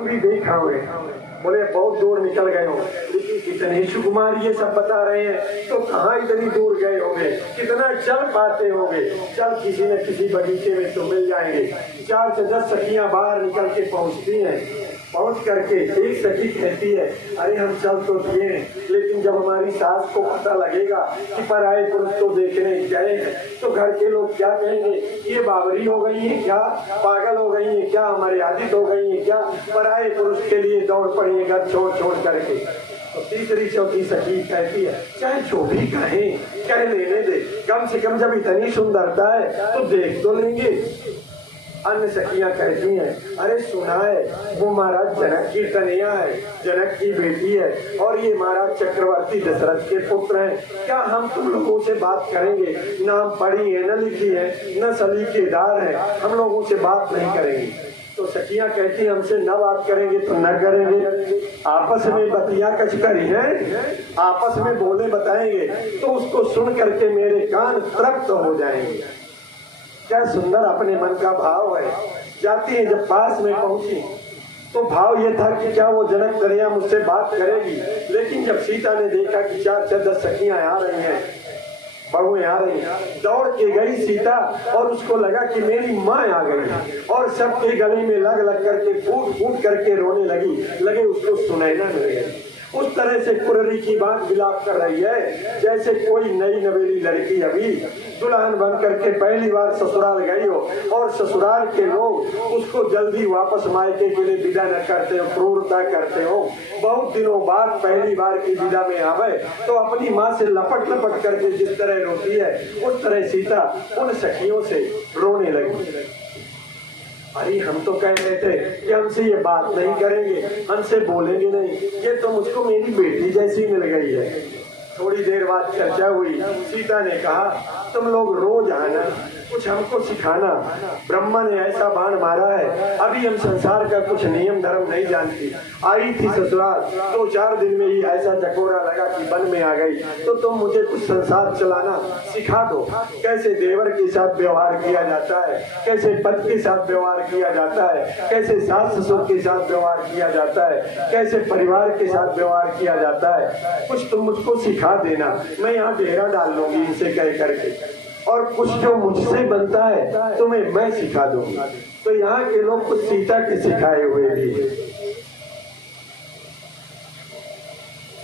भी देखा हुए। बोले बहुत दूर निकल गए हो, लेकिन इतने सुकुमार ये सब बता रहे हैं तो कहाँ इतनी दूर गए होंगे, कितना चल पाते होंगे। चल किसी न किसी बगीचे में तो मिल जाएंगे। 4 से 10 सखियां बाहर निकल के पहुंचती हैं। पहुंच करके एक सखी कहती है, अरे हम चल तो दिए, लेकिन जब हमारी सास को पता लगेगा कि पराये पुरुष को देखने गए हैं तो घर के लोग क्या कहेंगे, ये बावरी हो गई है क्या, पागल हो गई है क्या, हमारी आदत हो गई है क्या, पराये पुरुष के लिए दौड़ पड़ी है घर छोड़ छोड़ करके। तो तीसरी चौथी सखी कहती है, चाहे जो भी कहें कह लेने दे, कम से कम जब इतनी सुंदरता है तो देख तो लेंगे। अन्य सखियां कहती हैं, अरे सुना है वो महाराज जनक की कन्या है, जनक की बेटी है, और ये महाराज चक्रवर्ती दशरथ के पुत्र हैं, क्या हम तुम लोगों से बात करेंगे, नाम पढ़ी है न लिखी है न सलीकेदार है, हम लोगों से बात नहीं करेंगे। तो सखियां कहती हैं, हमसे न बात करेंगे तो न करेंगे, आपस में बतिया कच करी है, आपस में बोले बताएंगे तो उसको सुन करके मेरे कान तृप्त हो जाएंगे। क्या सुंदर अपने मन का भाव है। जाती है, जब पास में पहुंची तो भाव ये था कि क्या वो जनक कन्या मुझसे बात करेगी, लेकिन जब सीता ने देखा कि 4 से 10 सखियां आ रही हैं, बहुएं आ रही हैं, दौड़ के गई सीता और उसको लगा कि मेरी माँ आ गई, और सबके गले में लग लग करके फूट फूट करके रोने लगे उसको सुनैना मिल गई। उस तरह से कुररी की बात विलाप कर रही है जैसे कोई नई नवेली लड़की अभी दुल्हन बन करके पहली बार ससुराल गई हो और ससुराल के लोग उसको जल्दी वापस मायके के लिए विदा न करते हो, क्रूरता करते हो। बहुत दिनों बाद पहली बार की विदा में आवे तो अपनी माँ से लपट लपट करके जिस तरह रोती है उस तरह सीता उन सखियों से रोने लगी। अरे हम तो कह रहे थे कि हमसे ये बात नहीं करेंगे, हमसे बोलेंगे नहीं, ये तो मुझको मेरी बेटी जैसी मिल गई है। थोड़ी देर बाद चर्चा हुई। सीता ने कहा, तुम लोग रोज आना, कुछ हमको सिखाना। ब्रह्मा ने ऐसा बाण मारा है, अभी हम संसार का कुछ नियम धर्म नहीं जानती। आई थी ससुराल तो 4 दिन में ही ऐसा चकोरा लगा कि वन में आ गई, तो तुम मुझे कुछ संसार चलाना सिखा दो। कैसे देवर के साथ व्यवहार किया जाता है, कैसे पति के साथ व्यवहार किया जाता है, कैसे सास ससुर के साथ व्यवहार किया जाता है, कैसे परिवार के साथ व्यवहार किया जाता है, कुछ तुम मुझको सिखा देना। मैं यहाँ डेरा डाल लूंगी इनसे कह करके, और कुछ जो मुझसे बनता है तुम्हें मैं सिखा दूंगा। तो यहाँ के लोग कुछ सीता के सिखाए हुए भी।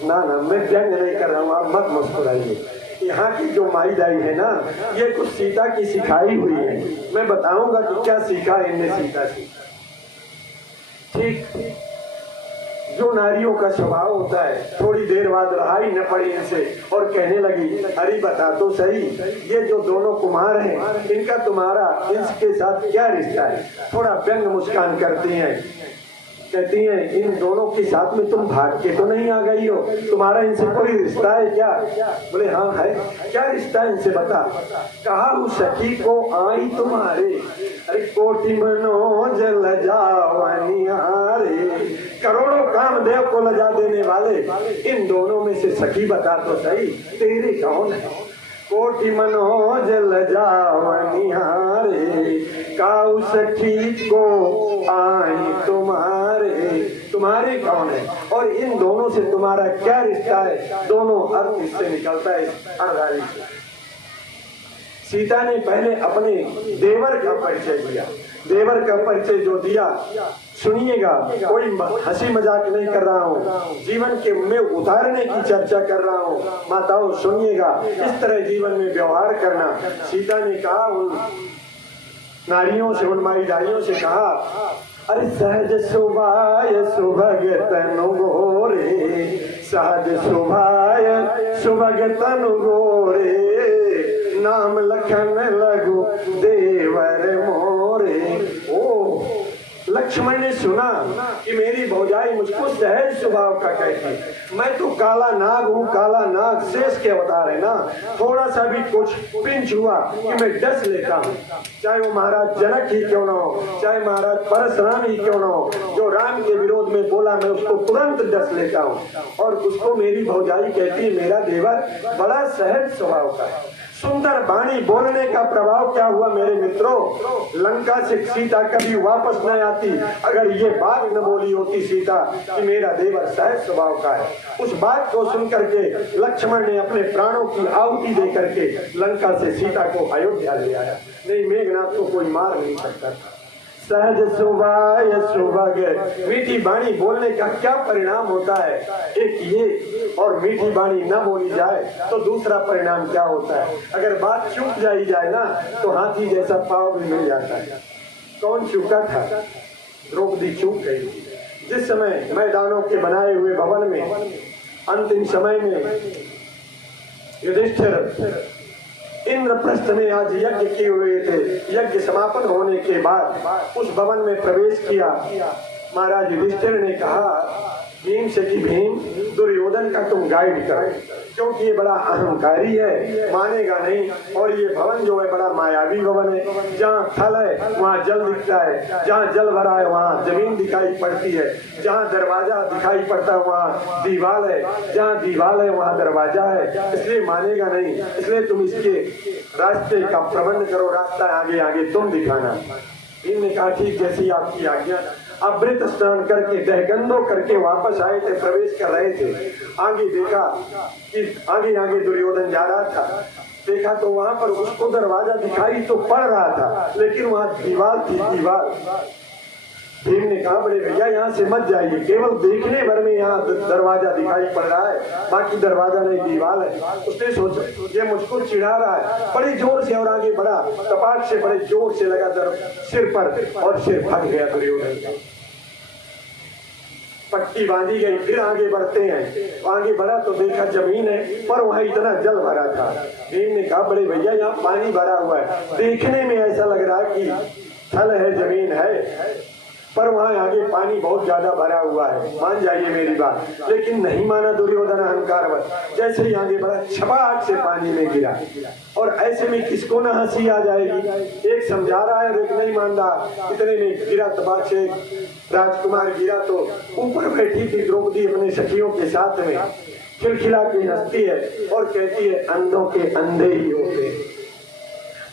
ना मैं व्यंग नहीं कर रहा हूँ, आप मत मुस्कुराइए। यहाँ की जो माई दाई है ना, ये कुछ सीता की सिखाई हुई है। मैं बताऊंगा कि क्या सीखा इनने सीता से। ठीक जो नारियों का स्वभाव होता है, थोड़ी देर बाद रहाई न पड़ी इनसे और कहने लगी, अरे बता तो सही, ये जो दोनों कुमार हैं इनका तुम्हारा इनके साथ क्या रिश्ता है। थोड़ा व्यंग मुस्कान करती हैं, कहती हैं, इन दोनों के साथ में तुम भाग के तो नहीं आ गई हो, तुम्हारा इनसे कोई रिश्ता है क्या। बोले हाँ है। क्या रिश्ता है इनसे बता। कहा उस सखी को आई तुम्हारे, अरे कोटि मनोज लजावनियारे, करोड़ों कामदेव को लजा देने वाले इन दोनों में से सखी बता तो सही तेरे कौन है। कोटि मनोज लजावनियारे, काऊ सखी को आई तुम्हारे कौन है और इन दोनों से तुम्हारा क्या रिश्ता है। दोनों अर्थ इससे निकलता है अनगारी से। सीता ने पहले अपने देवर का परिचय दिया। देवर का परिचय जो दिया सुनिएगा, कोई हंसी मजाक नहीं कर रहा हूँ, जीवन के में उतारने की चर्चा कर रहा हूँ। माताओं सुनिएगा, इस तरह जीवन में व्यवहार करना। सीता ने कहा उन नारियों से, उन माई दाइयों से कहा, अरे सहज सुभाय सुभग तनु गोरे, सहज सुभाय सुभग तनु गोरे, नाम लखन लघु देवर मोरे। ओ लक्ष्मण ने सुना कि मेरी भौजाई मुझको सहज स्वभाव का कहती। मैं तो काला नाग हूँ, काला नाग शेष के अवतार है ना। थोड़ा सा भी कुछ पिंच हुआ कि मैं डस लेता हूँ, चाहे वो महाराज जनक ही क्यों ना हो, चाहे महाराज परशुराम ही क्यों ना हो। जो राम के विरोध में बोला मैं उसको तुरंत डस लेता हूँ। और उसको मेरी भौजाई कहती है, मेरा देवर बड़ा सहज स्वभाव का है। सुंदर वाणी बोलने का प्रभाव क्या हुआ मेरे मित्रों? लंका से सीता कभी वापस न आती अगर ये बात न बोली होती सीता कि मेरा देवर सहज स्वभाव का है। उस बात को सुनकर के लक्ष्मण ने अपने प्राणों की आहुति दे करके लंका से सीता को अयोध्या ले आया। नहीं, मेघनाथ को कोई मार नहीं सकता था। सहज सुभाय सुभग, मीठी वाणी बोलने का क्या परिणाम होता है? एक ये, और मीठी वाणी न बोली जाए तो दूसरा परिणाम क्या होता है? अगर बात चूक जाई जाए ना तो हाथी जैसा पाव भी मिल जाता है। कौन चूका था? द्रौपदी चूक गई। जिस समय मैदानों के बनाए हुए भवन में अंतिम समय में युधिष्ठिर इंद्रप्रस्थ में आज यज्ञ किए हुए थे, यज्ञ समापन होने के बाद उस भवन में प्रवेश किया। महाराज युधिष्ठिर ने कहा, भीम से कि भीम, दुर्योधन का तुम गाइड करो, क्योंकि ये बड़ा अहंकारी है, मानेगा नहीं। और ये भवन जो है बड़ा मायावी भवन है। जहाँ थल है वहाँ जल दिखता है, जहाँ जल भरा है वहाँ जमीन दिखाई पड़ती है, जहाँ दरवाजा दिखाई पड़ता है वहाँ दीवार है, जहाँ दीवार है वहाँ दरवाजा है, इसलिए मानेगा नहीं। इसलिए तुम इसके रास्ते का प्रबंध करो, रास्ता आगे आगे तुम दिखाना। इनने कहा ठीक, जैसी आपकी आज्ञा। अमृत स्नान करके दहगंधो करके वापस आए थे, प्रवेश कर रहे थे। आगे देखा कि आगे आगे दुर्योधन जा रहा था। देखा तो वहां पर उसको दरवाजा दिखाई तो पड़ रहा था, लेकिन वहां दीवार थी, दीवार। भीम ने कहा, बड़े भैया यहाँ से मत जाइए, केवल देखने भर में यहाँ दरवाजा दिखाई पड़ रहा है, बाकी दरवाजा नहीं दीवार है। उसने सोचा ये मुझको चिढ़ा रहा है, बड़े जोर से और आगे बढ़ा, कपाट से बड़े जोर से लगा सिर पर और सिर फट गया दुर्योधन का। पट्टी बांधी गई, फिर आगे बढ़ते हैं। आगे बढ़ा तो देखा जमीन है, पर वहाँ इतना जल भरा था। भीम ने कहा, बड़े भैया यहाँ पानी भरा हुआ है, देखने में ऐसा लग रहा है कि थल है, जमीन है, पर वहाँ आगे पानी बहुत ज्यादा भरा हुआ है, मान जाइए मेरी बात। लेकिन नहीं माना दुर्योधन अहंकारवश। जैसे ही आगे बढ़ा, छपाक से पानी में गिरा। और ऐसे में किसको ना हंसी आ जाएगी? एक समझा रहा है और एक नहीं मान रहा। इतने में गिरा, तबाक से राजकुमार गिरा तो ऊपर बैठी थी द्रौपदी अपने सखियों के साथ में, खिलखिला के हंसती है और कहती है, अंधों के अंधे ही होते हैं,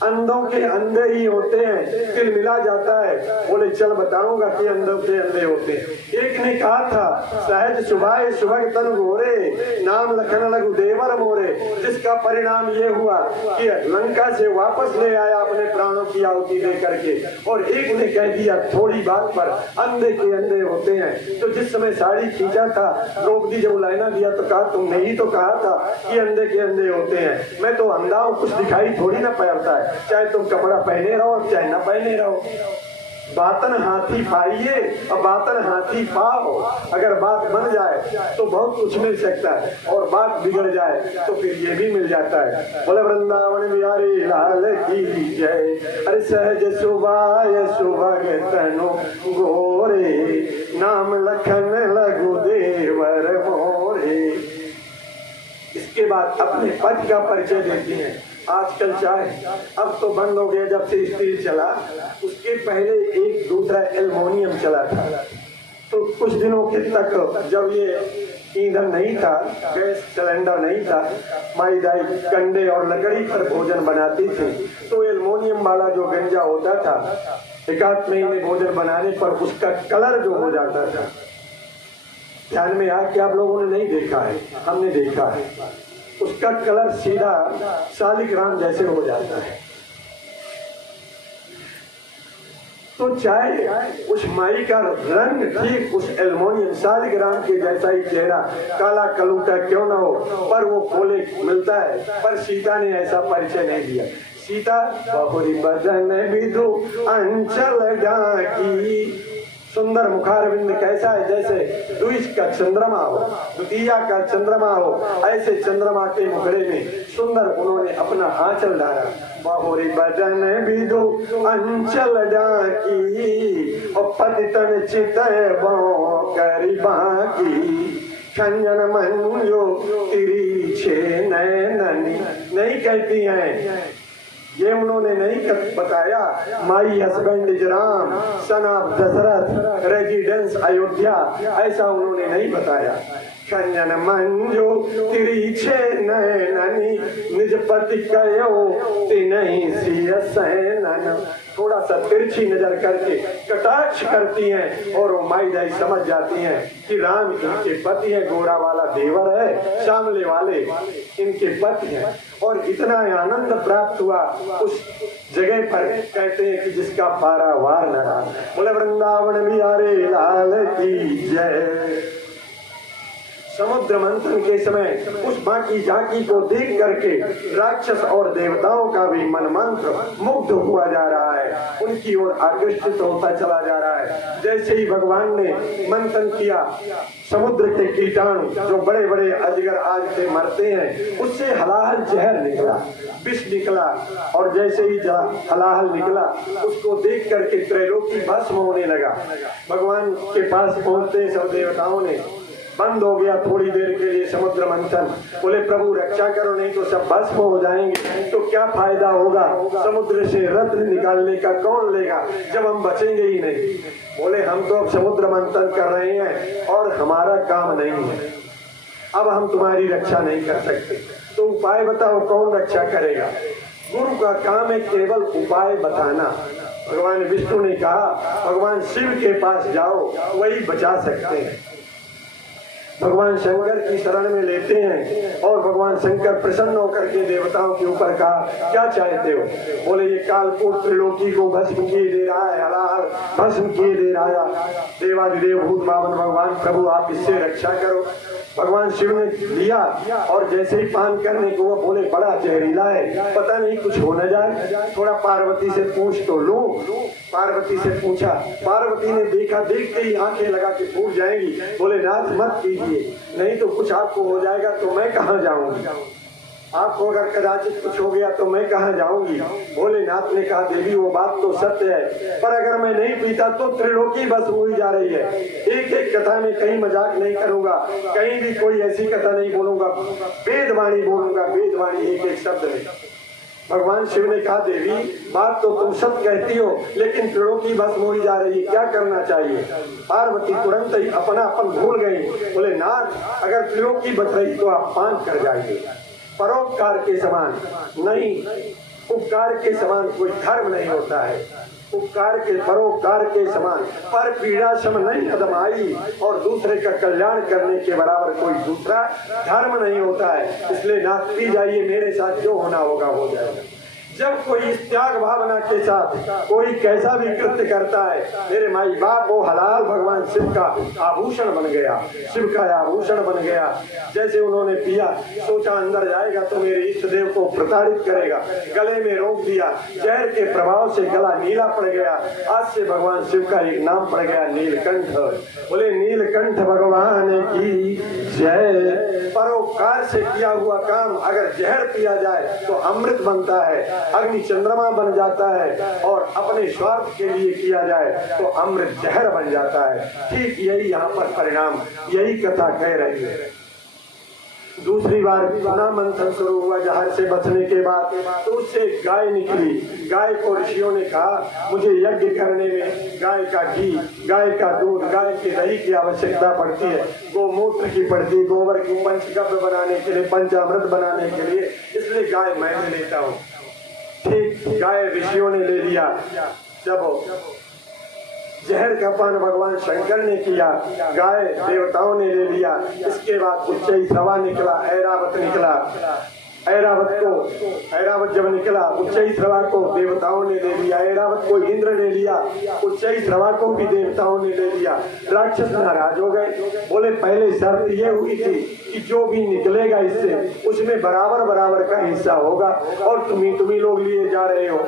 अंधों के अंधे ही होते हैं। फिर मिला जाता है, बोले चल बताऊंगा कि अंधों के अंधे होते हैं। एक ने कहा था, सहज सुभाए सुभग तन गोरे, नाम लखन लघु देवर मोरे, जिसका परिणाम ये हुआ कि लंका से वापस ले आया अपने प्राणों की आहुति दे करके। और एक ने कह दिया थोड़ी बात पर, अंधे के अंधे होते हैं। तो जिस समय साड़ी खींचा था, द्रौपदी जब लाइना दिया तो कहा, तुमने ही तो कहा था कि अंधे के अंधे होते हैं। मैं तो अंधा हूं, कुछ दिखाई थोड़ी ना पड़ता है, चाहे तुम कपड़ा पहने रहो चाहे ना पहने रहो। बातन हाथी पाइए और बातन हाथी पाओ। अगर बात बन जाए तो बहुत कुछ मिल सकता है, और बात बिगड़ जाए तो फिर ये भी मिल जाता है। बोले वृंदावन बिहारी लाल की जय। अरे सहज सुभाय सुभग तनु गोरे, नाम लखन लघु देवर मोरे। इसके बाद अपने पद का परिचय देती हैं। आजकल चाहे अब तो बंद हो गया, जब से स्टील चला, उसके पहले एक दूसरा एल्युमिनियम चला था। तो कुछ दिनों के तक जब ये ईंधन नहीं था, गैस सिलेंडर नहीं था, माई दाई कंडे और लकड़ी पर भोजन बनाती थी, तो एल्युमिनियम वाला जो गंजा होता था, एक आध महीने भोजन बनाने पर उसका कलर जो हो जाता था, ध्यान में आया कि आप लोगों ने नहीं देखा है, हमने देखा है, उसका कलर सीधा शालिग्राम जैसे हो जाता है। तो चाहे उस माई का रंग ठीक उस एल्युमिनियम शालिग्राम के जैसा ही चेहरा काला कलूटा क्यों ना हो, पर वो खोले मिलता है। पर सीता ने ऐसा परिचय नहीं दिया। सीता बहुरी बदन विधु अंचल डाकी, सुंदर मुखारविंद कैसा है, जैसे द्विज का चंद्रमा हो, द्वितीया का चंद्रमा हो, ऐसे चंद्रमा के मुखड़े में सुंदर उन्होंने अपना आंचल डाला। बहुरी बदन विधु अंचल डाकी, और पतितन चितय बो करी बाकी, खंजन मंजो तिरछे नैननी। नहीं कहती हैं ये उन्होंने नहीं बताया my husband is Ram son of Dasharath residence Ayodhya, ऐसा उन्होंने नहीं बताया। कंजन मंजो तिरछे नैननी निज पति कयो तिन्हीं सिय सैनन, थोड़ा सा तिरछी नजर करके कटाक्ष करती हैं और वो माई दाई समझ जाती हैं कि राम इनके पति है, गोरा वाला देवर है, सामले वाले इनके पति हैं। और इतना आनंद प्राप्त हुआ उस जगह पर, कहते हैं कि जिसका पारावार न रहा। बोले वृंदावन बिहारी लाल की जय। समुद्र मंथन के समय उस बाकी झांकी को देख करके राक्षस और देवताओं का भी मन मंत्र मुग्ध हुआ जा रहा है, उनकी ओर आकर्षित होता चला जा रहा है। जैसे ही भगवान ने मंथन किया, समुद्र के कीटाणु जो बड़े बड़े अजगर आज से मरते हैं, उससे हलाहल जहर निकला, विष निकला, और जैसे ही हलाहल निकला उसको देख करके त्रैलोकी भस्म होने लगा। भगवान के पास पहुंचते सब देवताओं ने, बंद हो गया थोड़ी देर के लिए समुद्र मंथन। बोले प्रभु रक्षा करो, नहीं तो सब भस्म हो जाएंगे, तो क्या फायदा होगा, समुद्र से रत्न निकालने का कौन लेगा जब हम बचेंगे ही नहीं। बोले हम तो अब समुद्र मंथन कर रहे हैं और हमारा काम नहीं है, अब हम तुम्हारी रक्षा नहीं कर सकते, तो उपाय बताओ कौन रक्षा करेगा। गुरु का काम है केवल उपाय बताना। भगवान विष्णु ने कहा भगवान शिव के पास जाओ, वही बचा सकते हैं। भगवान शंकर की शरण में लेते हैं और भगवान शंकर प्रसन्न होकर के देवताओं के ऊपर कहा क्या चाहते हो। बोले ये कालकूट त्रिलोकी को भस्म किए दे रहा है, हलाहल भस्म किए दे रहा है, देवादिदेव भूत बावन भगवान प्रभु आप इससे रक्षा करो। भगवान शिव ने लिया और जैसे ही पान करने को वो बोले बड़ा जहरीला है, पता नहीं कुछ हो न जाए, थोड़ा पार्वती से पूछ तो लूं। पार्वती से पूछा, पार्वती ने देखा, देखते ही आंखें लगा के फूट जाएंगी। बोले नाथ मत कीजिए, नहीं तो कुछ आपको हो जाएगा तो मैं कहाँ जाऊंगी, आपको अगर कदाचित कुछ हो गया तो मैं कहाँ जाऊंगी। भोलेनाथ ने कहा देवी वो बात तो सत्य है, पर अगर मैं नहीं पीता तो त्रिलोकी बस हुई जा रही है। एक एक कथा में कहीं मजाक नहीं करूंगा, कहीं भी कोई ऐसी कथा नहीं बोलूंगा, वेदवाणी बोलूंगा, वेदवाणी एक एक शब्द में। भगवान शिव ने कहा देवी बात तो तुम सत्य कहती हो, लेकिन त्रिलोकी बस हुई जा रही है, क्या करना चाहिए। पार्वती तुरंत ही अपनापन भूल गई। बोले नाथ अगर त्रिलोकी बच रही तो आप पान कर जाइए, परोपकार के समान नहीं, उपकार के समान कोई धर्म नहीं होता है। उपकार के परोपकार के समान पर पीड़ा सम नहीं अदमाई, और दूसरे का कल्याण करने के बराबर कोई दूसरा धर्म नहीं होता है। इसलिए नाथ पी जाइए, मेरे साथ जो होना होगा हो जाएगा। जब कोई इस त्याग भावना के साथ कोई कैसा भी कृत्य करता है, मेरे माई बाप वो हलाल भगवान शिव का आभूषण बन गया, शिव का आभूषण बन गया। जैसे उन्होंने पिया, सोचा अंदर जाएगा तो मेरे इष्ट देव को प्रताड़ित करेगा, गले में रोक दिया, जहर के प्रभाव से गला नीला पड़ गया। आज से भगवान शिव का एक नाम पड़ गया नीलकंठ। बोले नीलकंठ भगवान की जय। परोपकार से किया हुआ काम अगर जहर पिया जाए तो अमृत बनता है, अग्नि चंद्रमा बन जाता है, और अपने स्वार्थ के लिए किया जाए तो अमृत जहर बन जाता है। ठीक यही यहाँ पर परिणाम, यही कथा कह रही है। दूसरी बार पुनः मंथन शुरू हुआ जहर से बचने के बाद, तो उससे गाय निकली। गाय को ऋषियों ने कहा मुझे यज्ञ करने में गाय का घी, गाय का दूध, गाय के दही की आवश्यकता पड़ती है, गोमूत्र की पड़ती है, गोबर की पंचगव्य बनाने के लिए, पंचामृत बनाने के लिए, इसलिए गाय मैं लेता हूँ। ठीक गाय ऋषियों ने ले लिया। जब जहर का पान भगवान शंकर ने किया, गाय देवताओं ने ले लिया। इसके बाद उच्चई श्रवा निकला, ऐरावत निकला। ऐरावत जब निकला, उच्चई श्रवा को देवताओं ने ले लिया, ऐरावत को इंद्र ने लिया, उच्चई श्रवा को भी देवताओं ने ले लिया। राक्षस नाराज हो गए। बोले पहले शर्त ये हुई थी कि जो भी निकलेगा इससे उसमें बराबर बराबर का हिस्सा होगा, और तुम्ही लोग लिए जा रहे हो।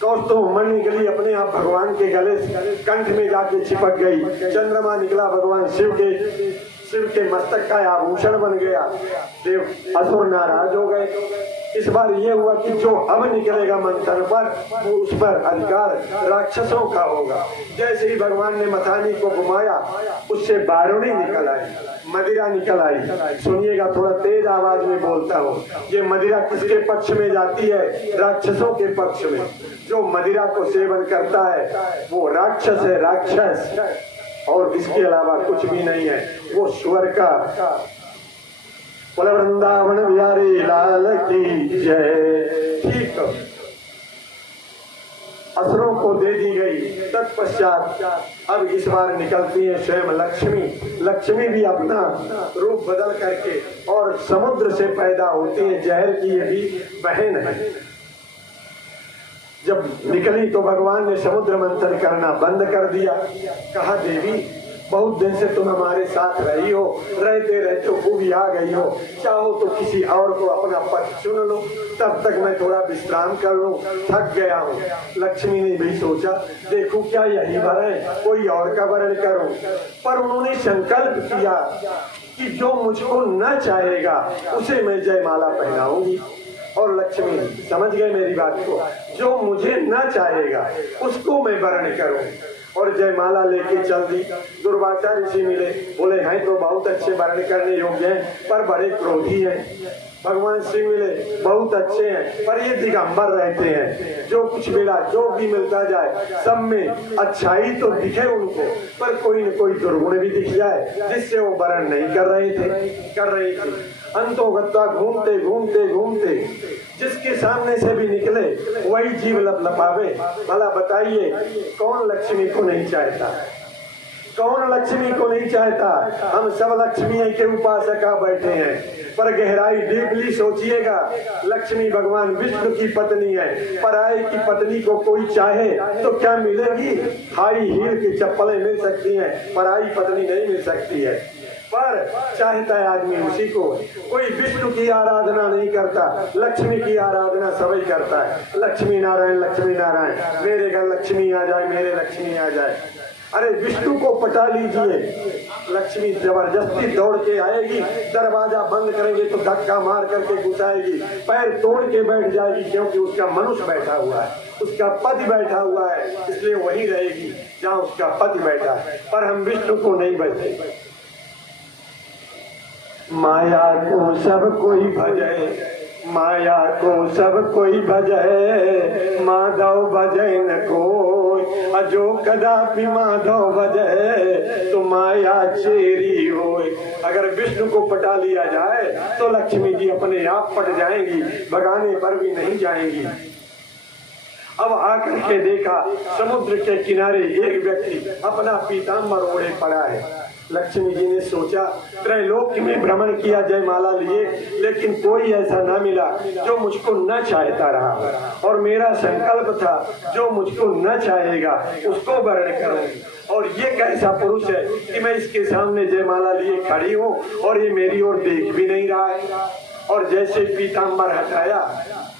कौस्तुभ निकली अपने आप भगवान के गले कंठ में जाके चिपक गई। चंद्रमा निकला भगवान शिव के मस्तक का आभूषण बन गया। देव असुर नाराज हो गए। इस बार ये हुआ कि जो अब निकलेगा मंथन पर वो उस पर अधिकार राक्षसों का होगा। जैसे ही भगवान ने मथानी को घुमाया उससे बारूणी निकल आई, मदिरा निकल आई। सुनिएगा, थोड़ा तेज आवाज में बोलता हूँ। ये मदिरा किसके पक्ष में जाती है? राक्षसों के पक्ष में। जो मदिरा को सेवन करता है वो राक्षस है, राक्षस, और इसके अलावा कुछ भी नहीं है। वो स्वर्ग का। बोले वृंदावन बिहारी लाल की जय। ठीक, असुरों को दे दी गई। तत्पश्चात अब इस बार निकलती है स्वयं लक्ष्मी। लक्ष्मी भी अपना रूप बदल करके और समुद्र से पैदा होती है। जहर की ये भी बहन है। जब निकली तो भगवान ने समुद्र मंथन करना बंद कर दिया। कहा, देवी बहुत दिन से तुम हमारे साथ रही हो, रहते रहते खूबी आ गई हो, चाहो तो किसी और को अपना पति चुन लो, तब तक मैं थोड़ा विश्राम कर लूं, थक गया हूँ। लक्ष्मी ने भी सोचा, देखो क्या यही वर है, कोई और का वर्ण करूं। पर उन्होंने संकल्प किया कि जो मुझको न चाहेगा उसे मैं जयमाला पहनाऊंगी। और लक्ष्मी समझ गए मेरी बात को, जो मुझे न चाहेगा उसको मैं वर्ण करूं। और जयमाला लेके चल दी। दुर्वासा ऋषि मिले, बोले हैं तो बहुत अच्छे वर्ण करने योग्य हैं पर बड़े क्रोधी हैं। भगवान शिव मिले, बहुत अच्छे हैं पर ये दिगंबर रहते हैं। जो कुछ मिला, जो भी मिलता जाए, सब में अच्छाई तो दिखे उनको, पर कोई न कोई दुर्गुण भी दिख जाए जिससे वो वर्ण नहीं कर रही थी। अंतोगत्वा घूमते घूमते घूमते जिसके सामने से भी निकले वही जीव लपलपावे। भला बताइए, कौन लक्ष्मी को नहीं चाहता? कौन लक्ष्मी को नहीं चाहता? हम सब लक्ष्मी के उपासका बैठे हैं, पर गहराई डीपली सोचिएगा, लक्ष्मी भगवान विष्णु की पत्नी है। पराये की पत्नी को कोई चाहे तो क्या मिलेगी? हाई हील की चप्पलें मिल सकती हैं, पराई पत्नी नहीं मिल सकती है। पर चाहता है आदमी उसी को। कोई विष्णु की आराधना नहीं करता, लक्ष्मी की आराधना सभी करता है। लक्ष्मी नारायण, लक्ष्मी नारायण, मेरे घर लक्ष्मी आ जाए, मेरे लक्ष्मी आ जाए। अरे विष्णु को पटा लीजिए, लक्ष्मी जबरदस्ती दौड़ के आएगी, दरवाजा बंद करेंगे तो धक्का मार करके घुसाएगी, पैर तोड़ के बैठ जाएगी, क्योंकि उसका मनुष्य बैठा हुआ है, उसका पति बैठा हुआ है, इसलिए वही रहेगी जहाँ उसका पति बैठा है। पर हम विष्णु को नहीं बैठे। माया को सब कोई भजे, माया को सब कोई भजे, माधव भजे न कोई। अजो कदापि माधव भजे तो माया चेरी होए। अगर विष्णु को पटा लिया जाए तो लक्ष्मी जी अपने आप पट जाएंगी, भगाने पर भी नहीं जाएंगी। अब आकर के देखा, समुद्र के किनारे एक व्यक्ति अपना पीताम्बर ओढ़े पड़ा है। लक्ष्मी जी ने सोचा, त्रैलोक में भ्रमण किया जयमाला लिए, लेकिन कोई ऐसा न मिला जो मुझको न चाहता रहा। और मेरा संकल्प था, जो मुझको न चाहेगा उसको वर्ण करूंगी। और ये कैसा पुरुष है कि मैं इसके सामने जयमाला लिए खड़ी हूँ और ये मेरी ओर देख भी नहीं रहा है। और जैसे पीताम्बर हटाया,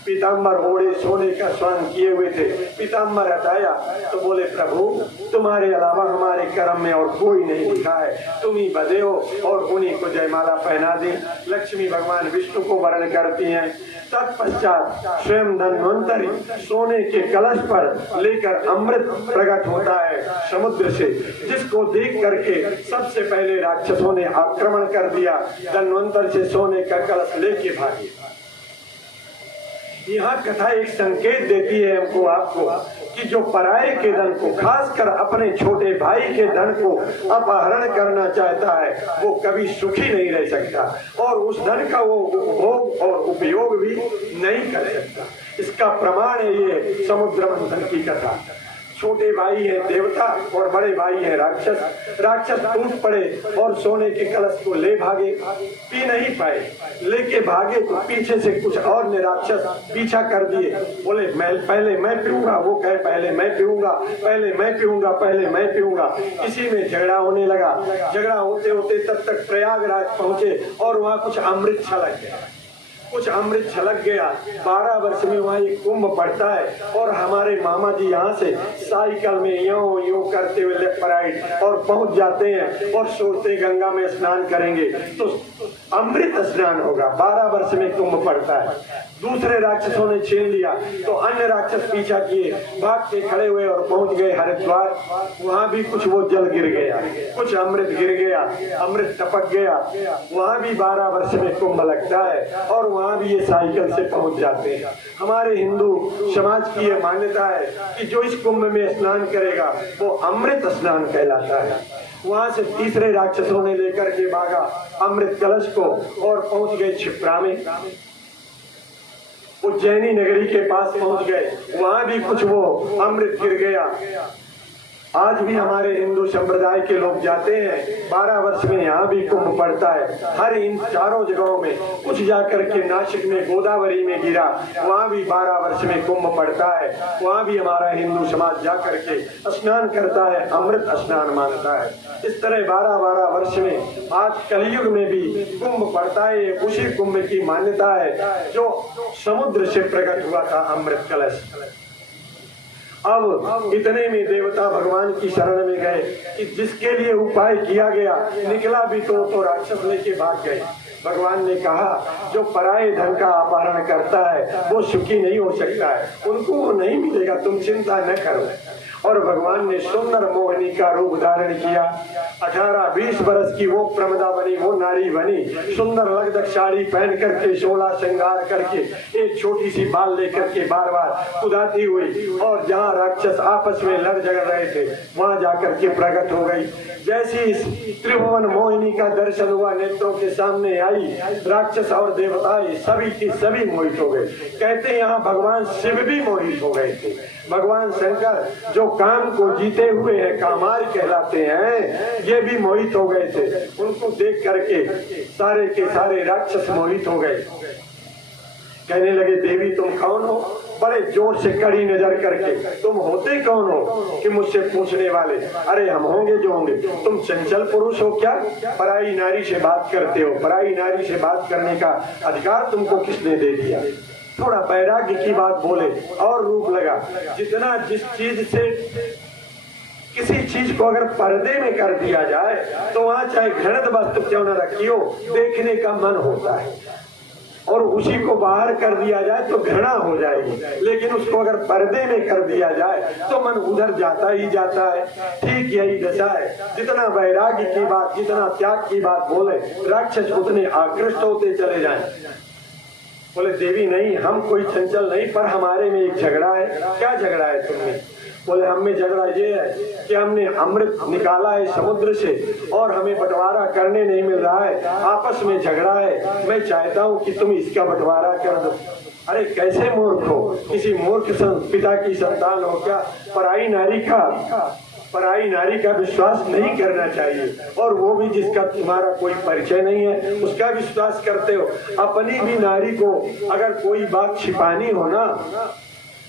पीताम्बर ओढ़े सोने का स्वान किए हुए थे, पीताम्बर हटाया तो बोले, प्रभु तुम्हारे अलावा हमारे कर्म में और कोई नहीं दिखा है, तुम ही बदे हो। और उन्हीं को जयमाला पहना दी। लक्ष्मी भगवान विष्णु को वर्ण करती हैं। तत्पश्चात स्वयं धन्वंतरी सोने के कलश पर लेकर अमृत प्रकट होता है समुद्र से, जिसको देख करके सबसे पहले राक्षसों ने आक्रमण कर दिया, धन्वंतर से सोने का कलश लेके भागे। यहाँ कथा एक संकेत देती है हमको, आपको, कि जो पराये के धन को, खासकर अपने छोटे भाई के धन को अपहरण करना चाहता है वो कभी सुखी नहीं रह सकता, और उस धन का वो उपभोग और उपयोग भी नहीं कर सकता। इसका प्रमाण है ये समुद्र मंथन की कथा। छोटे भाई है देवता और बड़े भाई है राक्षस। राक्षस टूट पड़े और सोने के कलश को ले भागे, पी नहीं पाए, लेके भागे तो पीछे से कुछ और ने राक्षस पीछा कर दिए। बोले पहले मैं पीऊंगा, वो कहे पहले मैं पीऊंगा, पहले मैं पीऊंगा, पहले मैं पीऊंगा। इसी में झगड़ा होने लगा। झगड़ा होते होते तब तक प्रयागराज पहुंचे और वहाँ कुछ अमृत छलक गया। कुछ अमृत छलक गया। 12 वर्ष में वहाँ एक कुंभ पड़ता है और हमारे मामा जी यहाँ से साइकिल में यूं करते हुए लेफ्ट राइट और पहुँच जाते हैं और सोचते गंगा में स्नान करेंगे। तो अमृत स्नान होगा। 12 वर्ष में कुंभ पड़ता है। दूसरे राक्षसों ने छीन लिया तो अन्य राक्षस पीछा किए, भाग के खड़े हुए और पहुंच गए हरिद्वार। वहां भी कुछ वो जल गिर गया, कुछ अमृत गिर गया, अमृत टपक गया। वहां भी 12 वर्ष में कुंभ लगता है और वहां भी ये साइकिल से पहुंच जाते हैं। हमारे हिंदू समाज की ये मान्यता है कि जो इस कुंभ में स्नान करेगा वो अमृत स्नान कहलाता है। वहां से तीसरे राक्षसों ने लेकर के भागा अमृत कलश को और पहुंच गए क्षिप्रा में। उज्जैनी नगरी के पास पहुंच गए, वहां भी कुछ वो अमृत गिर गया। आज भी हमारे हिंदू संप्रदाय के लोग जाते हैं। 12 वर्ष में यहाँ भी कुंभ पड़ता है। हर इन चारों जगहों में कुछ जाकर के नासिक में गोदावरी में गिरा, वहाँ भी 12 वर्ष में कुंभ पड़ता है। वहाँ भी हमारा हिंदू समाज जाकर के स्नान करता है, अमृत स्नान मानता है। इस तरह 12-12 वर्ष में आज कलयुग में भी कुंभ पड़ता है। उसी कुंभ की मान्यता है जो समुद्र से प्रकट हुआ था अमृत कलश। अब इतने में देवता भगवान की शरण में गए कि जिसके लिए उपाय किया गया निकला भी तो राक्षस लेके भाग गए। भगवान ने कहा जो पराये धन का अपहरण करता है वो सुखी नहीं हो सकता है, उनको वो नहीं मिलेगा, तुम चिंता न करो। और भगवान ने सुंदर मोहिनी का रूप धारण किया। 18-20 वर्ष की वो प्रमदा बनी, वो नारी बनी, सुंदर लगदग साड़ी पहन करके, 16 श्रृंगार करके, एक छोटी सी बाल लेकर के बार बार कुदाती हुई और जहाँ राक्षस आपस में लड़ झगड़ रहे थे वहां जाकर के प्रकट हो गई। जैसी इस त्रिभुवन मोहिनी का दर्शन हुआ, नेत्रों के सामने आई, राक्षस और देवताएं सभी की सभी मोहित हो गए। कहते हैं यहाँ भगवान शिव भी मोहित हो गए थे। भगवान शंकर जो काम को जीते हुए हैं, कामार कहलाते हैं, ये भी मोहित हो गए थे। उनको देख करके सारे के सारे राक्षस मोहित हो गए। कहने लगे देवी तुम कौन हो? बड़े जोर से कड़ी नजर करके, तुम होते कौन हो कि मुझसे पूछने वाले? अरे हम होंगे जो होंगे। तुम चंचल पुरुष हो क्या? पराई नारी से बात करते हो? पराई नारी से बात करने का अधिकार तुमको किसने दे दिया? थोड़ा वैराग्य की बात बोले और रूप लगा। जितना जिस चीज से किसी चीज को अगर पर्दे में कर दिया जाए तो वहां चाहे घृणित वस्तु क्यों न रखी हो, देखने का मन होता है, और उसी को बाहर कर दिया जाए तो घृणा हो जाएगी। लेकिन उसको अगर पर्दे में कर दिया जाए तो मन उधर जाता ही जाता है। ठीक यही दशा है। जितना वैराग्य की बात, जितना त्याग की बात बोले, राक्षस उतने आकृष्ट होते चले जाएं। बोले देवी नहीं, हम कोई चंचल नहीं, पर हमारे में एक झगड़ा है। क्या झगड़ा है तुमने? बोले हम में झगड़ा ये है कि हमने अमृत निकाला है समुद्र से और हमें बंटवारा करने नहीं मिल रहा है, आपस में झगड़ा है। मैं चाहता हूँ कि तुम इसका बंटवारा कर दो। अरे कैसे मूर्ख हो? किसी मूर्ख पिता की संतान हो क्या? पराई नारी का विश्वास नहीं करना चाहिए, और वो भी जिसका तुम्हारा कोई परिचय नहीं है उसका विश्वास करते हो। अपनी भी नारी को अगर कोई बात छिपानी हो ना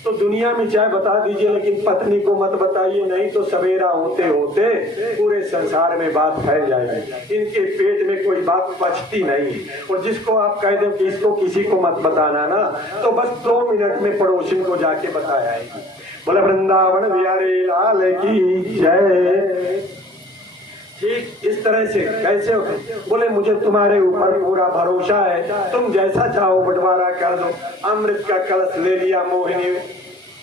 तो दुनिया में चाहे बता दीजिए, लेकिन पत्नी को मत बताइए, नहीं तो सवेरा होते होते पूरे संसार में बात फैल जाएगी। इनके पेट में कोई बात पचती नहीं। और जिसको आप कह दो कि इसको किसी को मत बताना ना, तो बस 2 मिनट में पड़ोसी को जाके बता आएगी। बोले वृंदावन बिहारी लाल की जय। ठीक इस तरह से कैसे हो? बोले मुझे तुम्हारे ऊपर पूरा भरोसा है, तुम जैसा चाहो बंटवारा कर दो। अमृत का कलश ले लिया मोहिनी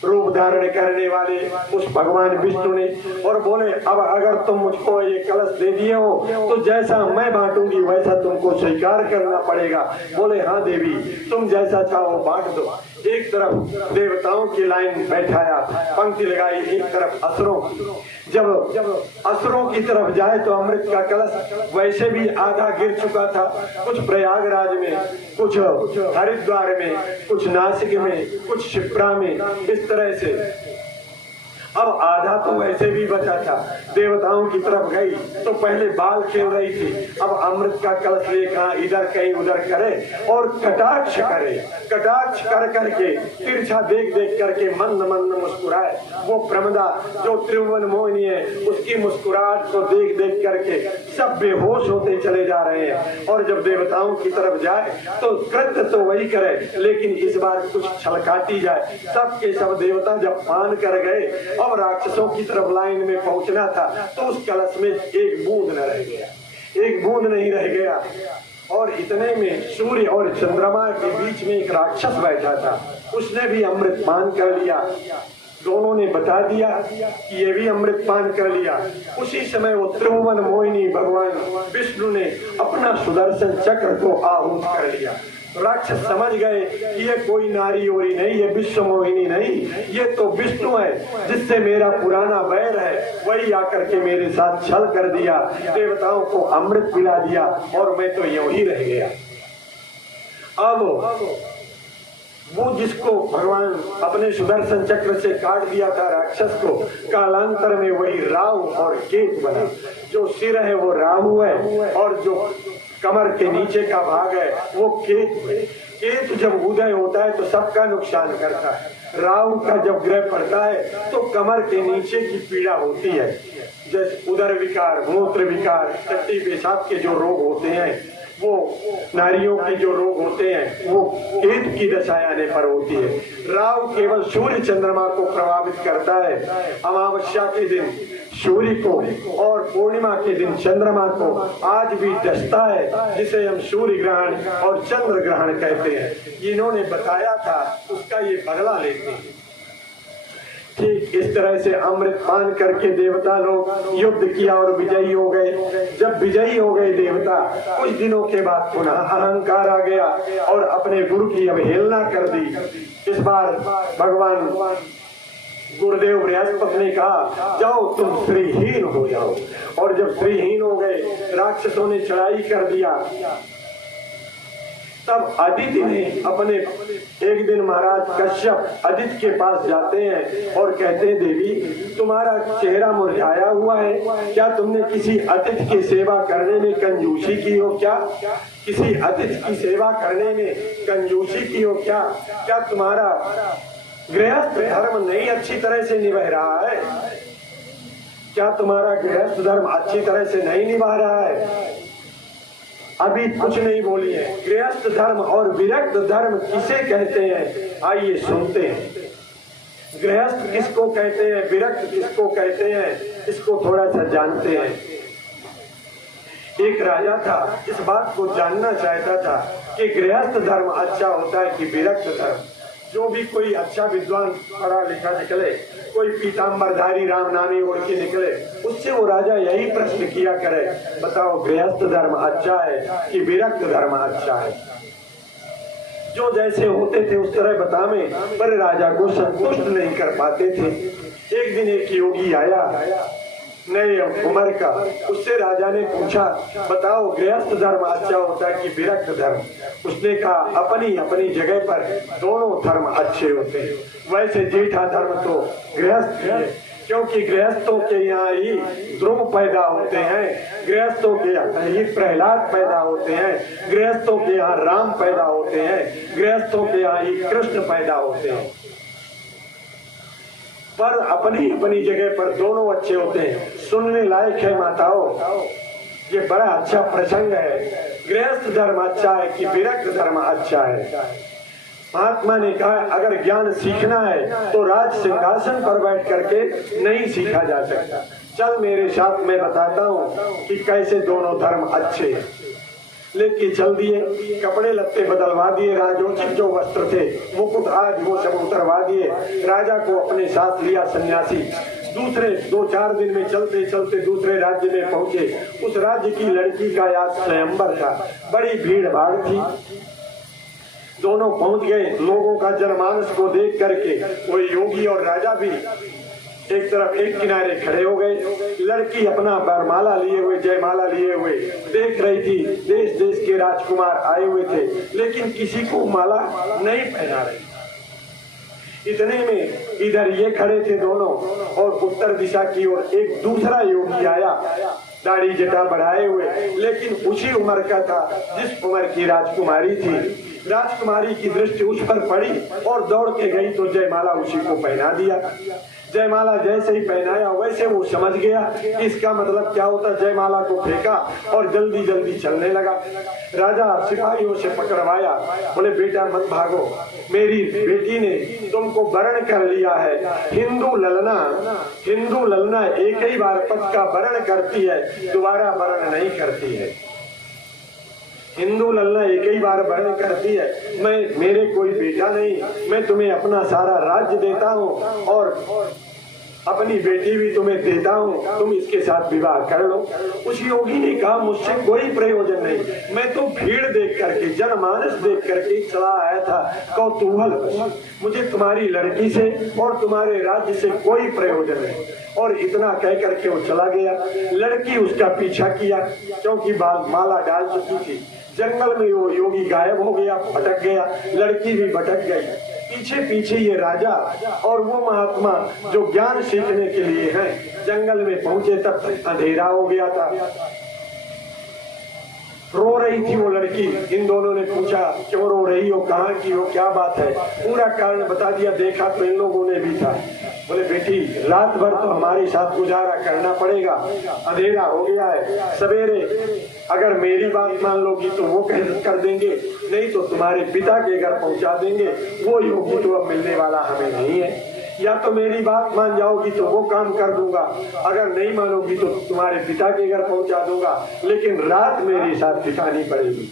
रूप धारण करने वाले उस भगवान विष्णु ने, और बोले अब अगर तुम मुझको ये कलश दे दिए हो तो जैसा मैं बांटूंगी वैसा तुमको स्वीकार करना पड़ेगा। बोले हाँ देवी, तुम जैसा चाहो बांट दो। एक तरफ देवताओं की लाइन बैठाया, पंक्ति लगाई, एक तरफ असुरों। जब असुरों की तरफ जाए तो अमृत का कलश वैसे भी आधा गिर चुका था। कुछ प्रयागराज में, कुछ हरिद्वार में, कुछ नासिक में, कुछ क्षिप्रा में, इस तरह से अब आधा तो वैसे भी बचा था। देवताओं की तरफ गई तो पहले बाल खेल रही थी, अब अमृत का कलश लेकर इधर कहीं उधर करे और कटाक्ष करे। कटाक्ष कर करके तिरछा देख देख करके मंद मंद मुस्कुराए। वो प्रमदा जो त्रिभुवन मोहिनी है उसकी मुस्कुराहट को देख देख करके सब बेहोश होते चले जा रहे हैं। और जब देवताओं की तरफ जाए तो कृत्य तो वही करे, लेकिन इस बार कुछ छलकाती जाए। सब के सब देवता जब पान कर गए और राक्षसों की तरफ लाइन में पहुंचना था तो उस कलश में एक बूंद न रह गया, एक बूंद नहीं रह गया। और इतने में सूर्य और चंद्रमा के बीच में एक राक्षस बैठा था, उसने भी अमृत पान कर लिया। दोनों ने बता दिया कि ये भी अमृत पान कर लिया। उसी समय वो त्रिभुवन मोहिनी भगवान विष्णु ने अपना सुदर्शन चक्र को आहूत कर लिया। राक्षस समझ गए कि ये कोई नारी ओरी नहीं, ये विश्व मोहिनी नहीं, ये तो विष्णु है जिससे मेरा पुराना वैर है, वही आकर के मेरे साथ छल कर दिया, देवताओं को अमृत पिला दिया और मैं तो यूं ही रह गया। अब वो जिसको भगवान अपने सुदर्शन चक्र से काट दिया था राक्षस को, कालांतर में वही राहु और केतु बना। जो सिर है वो राहु है और जो कमर के नीचे का भाग है वो केतु है। केतु जब उदय होता है तो सबका नुकसान करता है। राहु का जब ग्रह पड़ता है तो कमर के नीचे की पीड़ा होती है, जैसे उदर विकार, मूत्र विकार, टट्टी पेशाब के जो रोग होते हैं, वो नारियों के जो रोग होते हैं वो केतु की दशा आने पर होती है। राहु केवल सूर्य चंद्रमा को प्रभावित करता है। अमावस्या के दिन सूर्य को और पूर्णिमा के दिन चंद्रमा को आज भी डसता है, जिसे हम सूर्य ग्रहण और चंद्र ग्रहण कहते हैं। जिन्होंने बताया था उसका ये बदला लेते हैं। ठीक इस तरह से अमृत पान करके देवता लोग युद्ध किया और विजयी हो गए। जब विजयी हो गए देवता, कुछ दिनों के बाद पुनः अहंकार आ गया और अपने गुरु की अवहेलना कर दी। इस बार भगवान गुरुदेव बृहस्पति ने कहा, जाओ तुम श्रीहीन हो जाओ। और जब श्रीहीन हो गए, राक्षसों ने चढ़ाई कर दिया, तब अदिति ने अपने एक दिन महाराज कश्यप अदिति के पास जाते हैं और कहते हैं, देवी तुम्हारा चेहरा मुरझाया हुआ है, क्या तुमने किसी अतिथि की सेवा करने में कंजूसी की हो क्या? किसी अतिथि की सेवा करने में कंजूसी की हो क्या? क्या तुम्हारा गृहस्थ धर्म नहीं अच्छी तरह से निभा रहा है? क्या तुम्हारा गृहस्थ धर्म अच्छी तरह से नहीं निभा रहा है? अभी कुछ नहीं बोली है। गृहस्थ धर्म और विरक्त धर्म किसे कहते हैं, आइए सुनते हैं। गृहस्थ किसको कहते हैं, विरक्त किसको कहते हैं, इसको थोड़ा सा जानते हैं। एक राजा था, इस बात को जानना चाहता था कि गृहस्थ धर्म अच्छा होता है कि विरक्त धर्म। जो भी कोई अच्छा विद्वान पढ़ा लिखा निकले, कोई पीताम्बरधारी राम नामी ओढ़ के निकले, उससे वो राजा यही प्रश्न किया करे, बताओ गृहस्थ धर्म अच्छा है कि विरक्त धर्म अच्छा है? जो जैसे होते थे उस तरह बतावे, पर राजा को संतुष्ट नहीं कर पाते थे। एक दिन एक योगी आया, नई उम्र का, उससे राजा ने पूछा, बताओ गृहस्थ धर्म अच्छा होता है कि विरक्त धर्म? उसने कहा, अपनी अपनी जगह पर दोनों धर्म अच्छे होते हैं। वैसे जेठा धर्म तो गृहस्थ है, क्योंकि गृहस्थों के यहाँ ही ध्रुव पैदा होते हैं, गृहस्थों के यहाँ ही प्रहलाद पैदा होते हैं, गृहस्थों के यहाँ राम पैदा होते हैं, गृहस्थों के यहाँ ही कृष्ण पैदा होते हैं। पर अपनी अपनी जगह पर दोनों अच्छे होते हैं। सुनने लायक है माताओं, ये बड़ा अच्छा प्रसंग है। गृहस्थ धर्म अच्छा है कि विरक्त धर्म अच्छा है? महात्मा ने कहा, अगर ज्ञान सीखना है तो राज सिंहासन पर बैठ करके नहीं सीखा जा सकता। चल मेरे साथ, मैं बताता हूँ कि कैसे दोनों धर्म अच्छे हैं। लेके चल दिए, कपड़े लत्ते बदलवा दिए, राजोचित जो वस्त्र थे मुकुट आज वो सब उतरवा दिए। राजा को अपने साथ लिया सन्यासी। दूसरे 2-4 दिन में चलते चलते दूसरे राज्य में पहुंचे। उस राज्य की लड़की का आज स्वयंवर था, बड़ी भीड़ भाड़ थी। दोनों पहुंच गए। लोगों का जनमानस को देख करके वो योगी और राजा भी एक तरफ एक किनारे खड़े हो गए। लड़की अपना वरमाला लिए हुए, जयमाला लिए हुए देख रही थी। देश देश के राजकुमार आए हुए थे, लेकिन किसी को माला नहीं पहना रही। इतने में इधर ये खड़े थे दोनों, और उत्तर दिशा की ओर एक दूसरा योगी आया, दाढ़ी जटा बढ़ाए हुए, लेकिन उसी उम्र का था जिस उम्र की राजकुमारी थी। राजकुमारी की दृष्टि उस पर पड़ी और दौड़ के गई तो जयमाला उसी को पहना दिया। जयमाला जैसे ही पहनाया वैसे वो समझ गया कि इसका मतलब क्या होता। जयमाला को फेंका और जल्दी जल्दी चलने लगा। राजा सिपाहियों से पकड़वाया, बोले बेटा मत भागो, मेरी बेटी ने तुमको वर्ण कर लिया है। हिंदू ललना एक ही बार पद का वर्ण करती है, दोबारा वर्ण नहीं करती है। हिंदू लल्ला एक ही बार वर्ण करती है, मैं मेरे कोई बेटा नहीं, मैं तुम्हें अपना सारा राज्य देता हूँ और अपनी बेटी भी तुम्हें देता हूँ, तुम इसके साथ विवाह कर लो। उस योगी ने कहा मुझसे कोई प्रयोजन नहीं, मैं तो भीड़ देख करके, जनमानस देख करके चला आया था कौतूहल, मुझे तुम्हारी लड़की से और तुम्हारे राज्य से कोई प्रयोजन नहीं। और इतना कह करके वो चला गया। लड़की उसका पीछा किया क्योंकि माला डाल चुकी थी। जंगल में वो योगी गायब हो गया, भटक गया, लड़की भी भटक गई। पीछे पीछे ये राजा और वो महात्मा जो ज्ञान सीखने के लिए हैं, जंगल में पहुंचे तब तक अंधेरा हो गया था। रो रही थी वो लड़की। इन दोनों ने पूछा क्यों रो रही हो, कहाँ की हो, क्या बात है? पूरा कारण बता दिया। देखा तो इन लोगों ने भी था। बोले बेटी रात भर तो हमारे साथ गुजारा करना पड़ेगा, अंधेरा हो गया है, सवेरे अगर मेरी बात मान लोगी तो वो कर देंगे, नहीं तो तुम्हारे पिता के घर पहुंचा देंगे। वो योगी तो अब मिलने वाला हमें नहीं है। या तो मेरी बात मान जाओगी तो वो काम कर दूंगा, अगर नहीं मानोगी तो तुम्हारे पिता के घर पहुंचा दूंगा, लेकिन रात मेरे साथ बितानी पड़ेगी।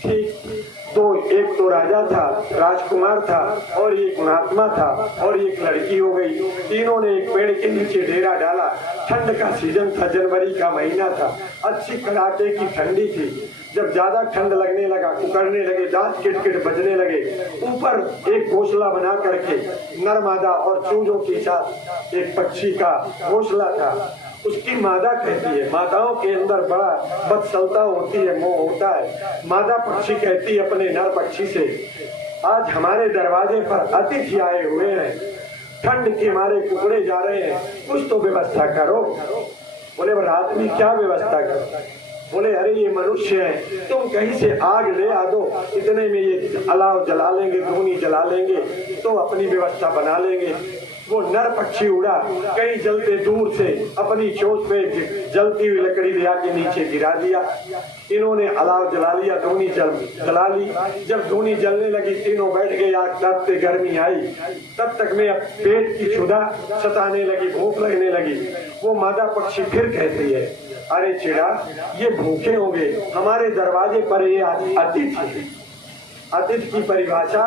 ठीक तो एक तो राजा था, राजकुमार था, और एक महात्मा था, और एक लड़की हो गई। तीनों ने एक पेड़ के नीचे डेरा डाला। ठंड का सीजन था, जनवरी का महीना था, अच्छी कड़ाके की ठंडी थी। जब ज्यादा ठंड लगने लगा, कुकड़ने लगे, दांत किटकिट बजने लगे। ऊपर एक घोंसला बना करके नर मादा और चूजों के साथ एक पक्षी का घोंसला था। उसकी मादा कहती है, माताओं के अंदर बड़ा बदसलता होती है, मोह होता है। मादा पक्षी कहती है अपने नर पक्षी से, आज हमारे दरवाजे पर अतिथि आए हुए हैं, ठंड के मारे कुकड़े जा रहे हैं, कुछ तो व्यवस्था करो। बोले रात में क्या व्यवस्था करो? बोले अरे ये मनुष्य है, तुम कहीं से आग ले आ दो, इतने में ये अलाव जला लेंगे, धूनी जला लेंगे, तो अपनी व्यवस्था बना लेंगे। वो नर पक्षी उड़ा, कहीं जलते दूर से अपनी चोंच पे जलती हुई लकड़ी ले आके नीचे गिरा दिया। इन्होंने अलाव जला लिया, धूनी जला ली। जब धूनी जलने लगी, तीनों बैठ गए, आग तापते गर्मी आई। तब तक में पेट की क्षुधा सताने लगी, भूख लगने लगी। वो मादा पक्षी फिर कहती है, अरे चिड़ा ये भूखे होंगे, हमारे दरवाजे पर ये अतिथि। अतिथि की परिभाषा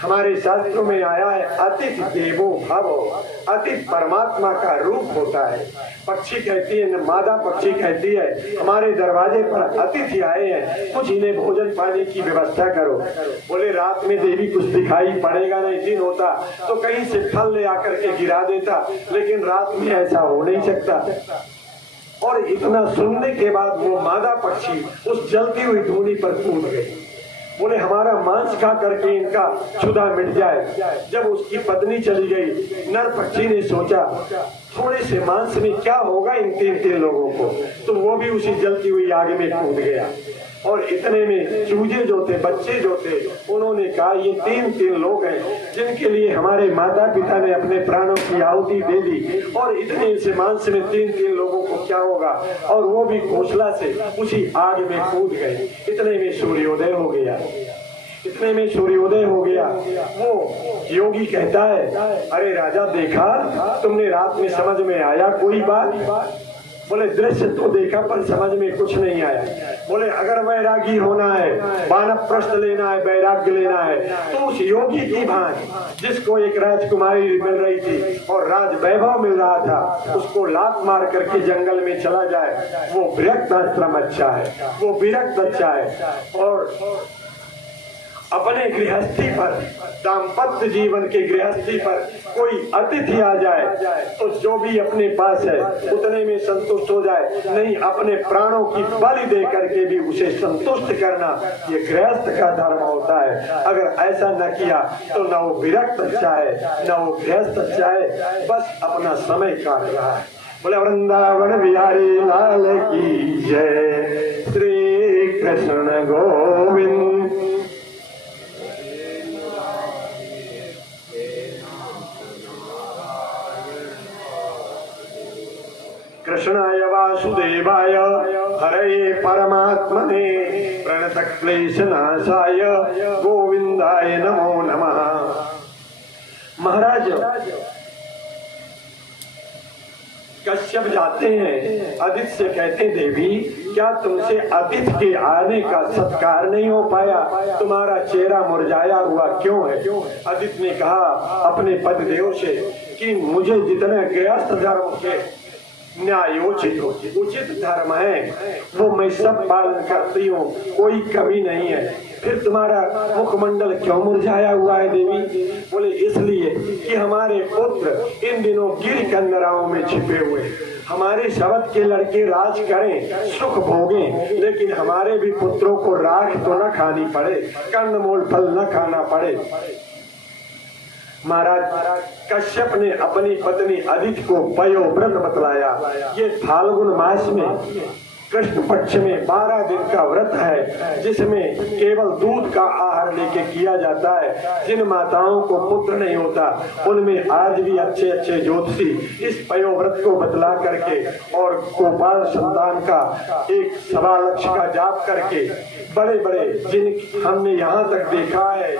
हमारे शास्त्रों में आया है, अतिथि देवो भव। अतिथि परमात्मा का रूप होता है। पक्षी कहती है, मादा पक्षी कहती है, हमारे दरवाजे पर अतिथि आए हैं, कुछ इन्हें भोजन पानी की व्यवस्था करो। बोले रात में देवी कुछ दिखाई पड़ेगा नहीं, दिन होता तो कहीं से फल ले आकर के गिरा देता, लेकिन रात में ऐसा हो नहीं सकता। और इतना सुनने के बाद वो मादा पक्षी उस जलती हुई धूनी पर कूद गई। बोले हमारा मांस खा करके इनका क्षुधा मिट जाए। जब उसकी पत्नी चली गई, नर पक्षी ने सोचा थोड़े से मांस में क्या होगा इन तीन लोगों को, तो वो भी उसी जलती हुई आग में कूद गया। और इतने में चूजे जो थे, बच्चे जो थे, उन्होंने कहा ये तीन लोग हैं जिनके लिए हमारे माता पिता ने अपने प्राणों की आहुति दे दी, और इतने से मांस में तीन लोगों को क्या होगा। और वो भी घोंसला से उसी आग में कूद गए। इतने में सूर्योदय हो गया। इतने में सूर्योदय हो गया। वो योगी कहता है, अरे राजा देखा तुमने रात में, समझ में आया कोई बात? बोले दृश्य तो देखा पर समझ में कुछ नहीं आया। बोले अगर वैरागी होना है, वानप्रस्थ लेना है, वैराग्य लेना है, तो उस योगी की भांति जिसको एक राजकुमारी मिल रही थी और राज वैभव मिल रहा था, उसको लात मार करके जंगल में चला जाए, वो विरक्त आश्रम अच्छा है, वो विरक्त अच्छा है। और अपने गृहस्थी पर, दाम्पत्य जीवन के गृहस्थी पर कोई अतिथि आ जाए तो जो भी अपने पास है उतने में संतुष्ट हो जाए, नहीं अपने प्राणों की बलि दे करके भी उसे संतुष्ट करना, ये गृहस्थ का धर्म होता है। अगर ऐसा न किया तो न वो विरक्त अच्छा है, न वो गृहस्थ अच्छा है, बस अपना समय काट रहा है। बोले वृंदावन बिहारी लाल की जय, श्री कृष्ण गोविंद। कृष्णाय वासुदेवाय हरये परमात्मने प्रणतक्लेशनाशाय गोविंदाय नमो नमः। महाराज कश्यप जाते हैं, अदिति से कहते हैं देवी क्या तुमसे अतिथि के आने का सत्कार नहीं हो पाया? तुम्हारा चेहरा मुरझाया हुआ क्यों है? अदिति ने कहा अपने पतिदेव से कि मुझे जितने गृहस्थ धर्म के न्यायोचित उचित धर्म है वो मैं सब पालन करती हूँ, कोई कमी नहीं है। फिर तुम्हारा मुखमंडल क्यों मुरझाया हुआ है देवी? बोले इसलिए कि हमारे पुत्र इन दिनों गिर कंदराओं में छिपे हुए, हमारे शब्द के लड़के राज करें, सुख भोगें, लेकिन हमारे भी पुत्रों को राख तो न खानी पड़े, कंदमूल फल न खाना पड़े। महाराज कश्यप ने अपनी पत्नी अदिति को पयोव्रत बतलाया। ये फाल्गुन मास में कृष्ण पक्ष में 12 दिन का व्रत है जिसमें केवल दूध का आहार लेके किया जाता है। जिन माताओं को पुत्र नहीं होता उनमें आज भी अच्छे अच्छे ज्योतिषी इस पयोव्रत को बतला करके और गोपाल संतान का एक 1.25 लक्ष का जाप करके बड़े बड़े जिन हमने यहाँ तक देखा है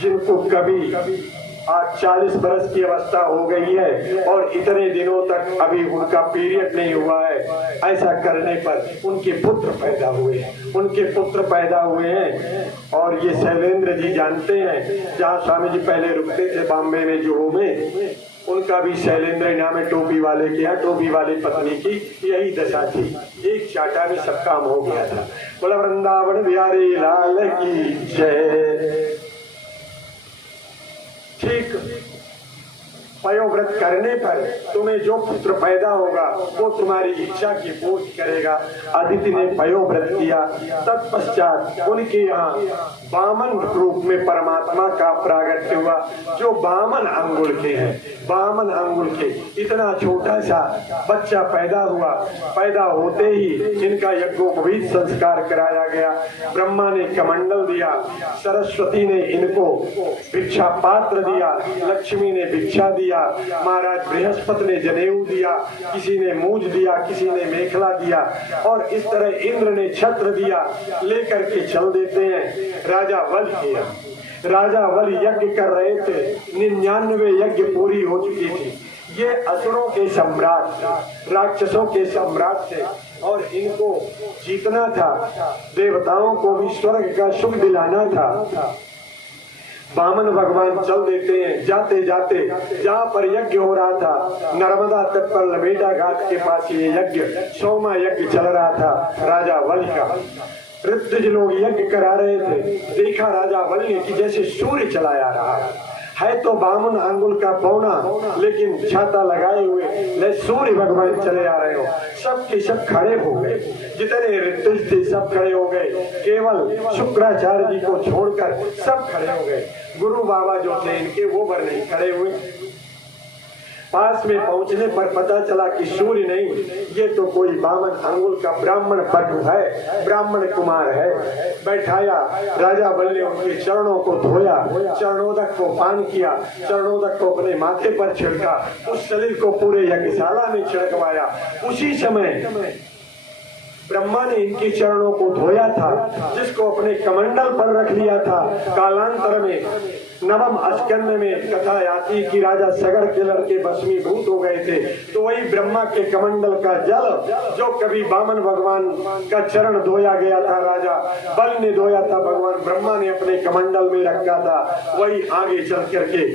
जिनको कभी आज 40 बरस की अवस्था हो गई है और इतने दिनों तक अभी उनका पीरियड नहीं हुआ है, ऐसा करने पर उनके पुत्र पैदा हुए हैं, उनके पुत्र पैदा हुए हैं। और ये शैलेंद्र जी जानते हैं जहाँ स्वामी जी पहले रुकते थे बॉम्बे में जुहू में, उनका भी शैलेंद्र नाम है टोपी वाले के यहाँ, टोपी वाली पत्नी की यही दशा थी, एक चाटा में सब काम हो गया था। बोला वृंदावन बिहारी लाल की जय। ठीक पयोव्रत करने पर तुम्हें जो पुत्र पैदा होगा वो तुम्हारी इच्छा की पूर्ति करेगा। अदिति ने पयोव्रत किया, तत्पश्चात उनके यहाँ बामन रूप में परमात्मा का प्रागट्य हुआ जो बामन अंगुल के हैं। बामन अंगुल के इतना छोटा सा बच्चा पैदा हुआ, पैदा होते ही इनका यज्ञोपवीत संस्कार कराया गया। ब्रह्मा ने कमंडल दिया, सरस्वती ने इनको भिक्षा पात्र दिया, लक्ष्मी ने भिक्षा दिया, महाराज बृहस्पति ने जनेऊ दिया, किसी ने मूज दिया, किसी ने मेखला दिया और इस तरह इंद्र ने छत्र दिया, लेकर के चल देते हैं। राजा वल किया, राजा वल यज्ञ कर रहे थे, 99 यज्ञ पूरी हो चुकी थी। ये असुरों के सम्राट, राक्षसों के सम्राट थे और इनको जीतना था, देवताओं को भी स्वर्ग का सुख दिलाना था। बामन भगवान चल देते हैं, जाते जाते जहाँ पर यज्ञ हो रहा था नर्मदा तट पर लबेटा घाट के पास ये यज्ञ 100वां यज्ञ चल रहा था राजा वल का। ऋतुज लोग यज्ञ करा रहे थे, देखा राजा वल ने कि जैसे सूर्य चला आ रहा है तो बामन अंगुल का पौना लेकिन छाता लगाए हुए ले सूर्य भगवान चले आ रहे हो। सब के सब खड़े हो गए, जितने ऋतुज थे सब खड़े हो गए, केवल शुक्राचार्य जी को छोड़कर सब खड़े हो गए। गुरु बाबा जो थे इनके वो बर नहीं खड़े हुए। पास में पहुंचने पर पता चला कि सूर्य नहीं, ये तो कोई बामन अंगुल का ब्राह्मण पटु है, ब्राह्मण कुमार है। बैठाया, राजा बल ने उनके चरणों को धोया, चरणोदक को पान किया, चरणोदक को अपने माथे पर छिड़का, उस शरीर को पूरे यज्ञशाला में छिड़कवाया। उसी समय ब्रह्मा ने इनके चरणों को धोया था, जिसको अपने कमंडल पर रख लिया था। कालांतर में 9वें स्कंद में कथा आती कि राजा सगर के लड़के भस्मीभूत हो गए थे, तो वही ब्रह्मा के कमंडल का जल जो कभी बामन भगवान का चरण धोया गया था, राजा बल ने धोया था, भगवान ब्रह्मा ने अपने कमंडल में रखा था, वही आगे चल करके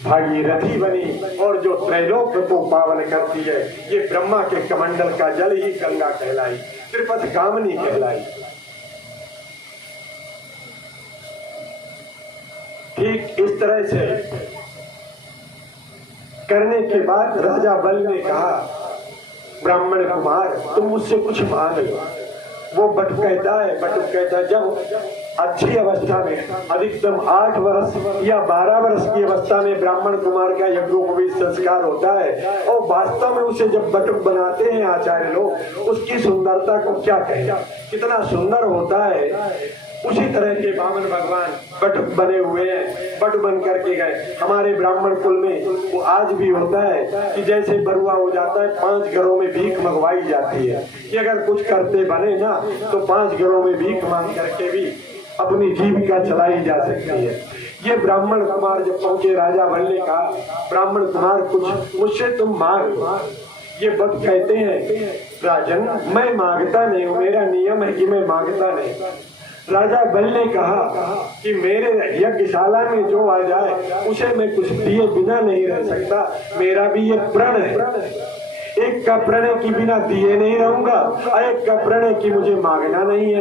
भागीरथी बनी और जो त्रैलोक को पावन करती है। ये ब्रह्मा के कमंडल का जल ही गंगा कहलाई, त्रिपथ गामिनी कहलाई। ठीक इस तरह से करने के बाद राजा बल ने कहा ब्राह्मण कुमार तुम मुझसे कुछ मांग लो। वो बटु कहता है जब अच्छी अवस्था में अधिकतम 8 वर्ष या 12 वर्ष की अवस्था में ब्राह्मण कुमार का यज्ञोपवीत संस्कार होता है और वास्तव में उसे जब बटुक बनाते हैं आचार्य लोग, उसकी सुंदरता को क्या कहें, कितना सुंदर होता है। उसी तरह के बामन भगवान बटुक बने हुए हैं, बटु बन करके गए। हमारे ब्राह्मण कुल में वो आज भी होता है कि जैसे बरुआ हो जाता है 5 घरों में भीख मंगवाई जाती है कि अगर कुछ करते बने ना तो 5 घरों में भीख मांग करके भी अपनी जीविका चलाई जा सकती है। ये ब्राह्मण कुमार जब पहुंचे, राजा बल ने कहा ब्राह्मण कुमार कुछ मुझसे तुम मांग लो। ये भक्त कहते हैं राजन मैं मांगता नहीं हूँ, मेरा नियम है कि मैं मांगता नहीं। राजा बलि ने कहा कि मेरे यज्ञशाला में जो आ जाए उसे मैं कुछ दिए बिना नहीं रह सकता, मेरा भी ये प्रण है। एक का प्रण है कि बिना दिए नहीं रहूंगा, और एक का प्रण है कि मुझे मांगना नहीं है।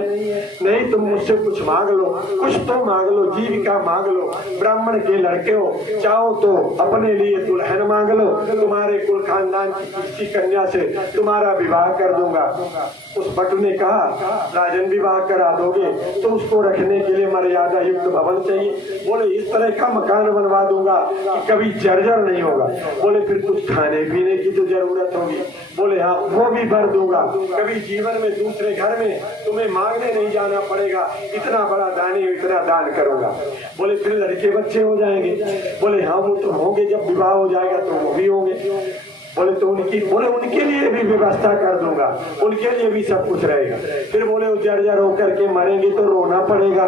नहीं तुम मुझसे कुछ मांग लो, कुछ तो मांग लो, जीविका मांग लो, ब्राह्मण के लड़के हो, चाहो तो अपने लिए दुल्हन मांग लो, तुम्हारे कुल खानदान की किसी कन्या से तुम्हारा विवाह कर दूंगा। उस भट्ट ने कहा राजन विवाह करा दोगे तो उसको रखने के लिए मर्यादा युक्त भवन चाहिए। बोले इस तरह का मकान बनवा दूंगा कि कभी जर्जर नहीं होगा। बोले फिर कुछ खाने पीने की तो जरूरत होगी। बोले हाँ वो भी भर दूंगा, कभी जीवन में दूसरे घर में तुम्हें मांगने नहीं जाना पड़ेगा, इतना बड़ा दानी इतना दान करूंगा। बोले फिर लड़के बच्चे हो जाएंगे। बोले हाँ वो तो होंगे, जब विवाह हो जाएगा तो वो भी होंगे। बोले तो उनके लिए भी व्यवस्था कर दूंगा, उनके लिए भी सब कुछ रहेगा। फिर बोले वो जर्जर होकर के मरेंगे तो रोना पड़ेगा।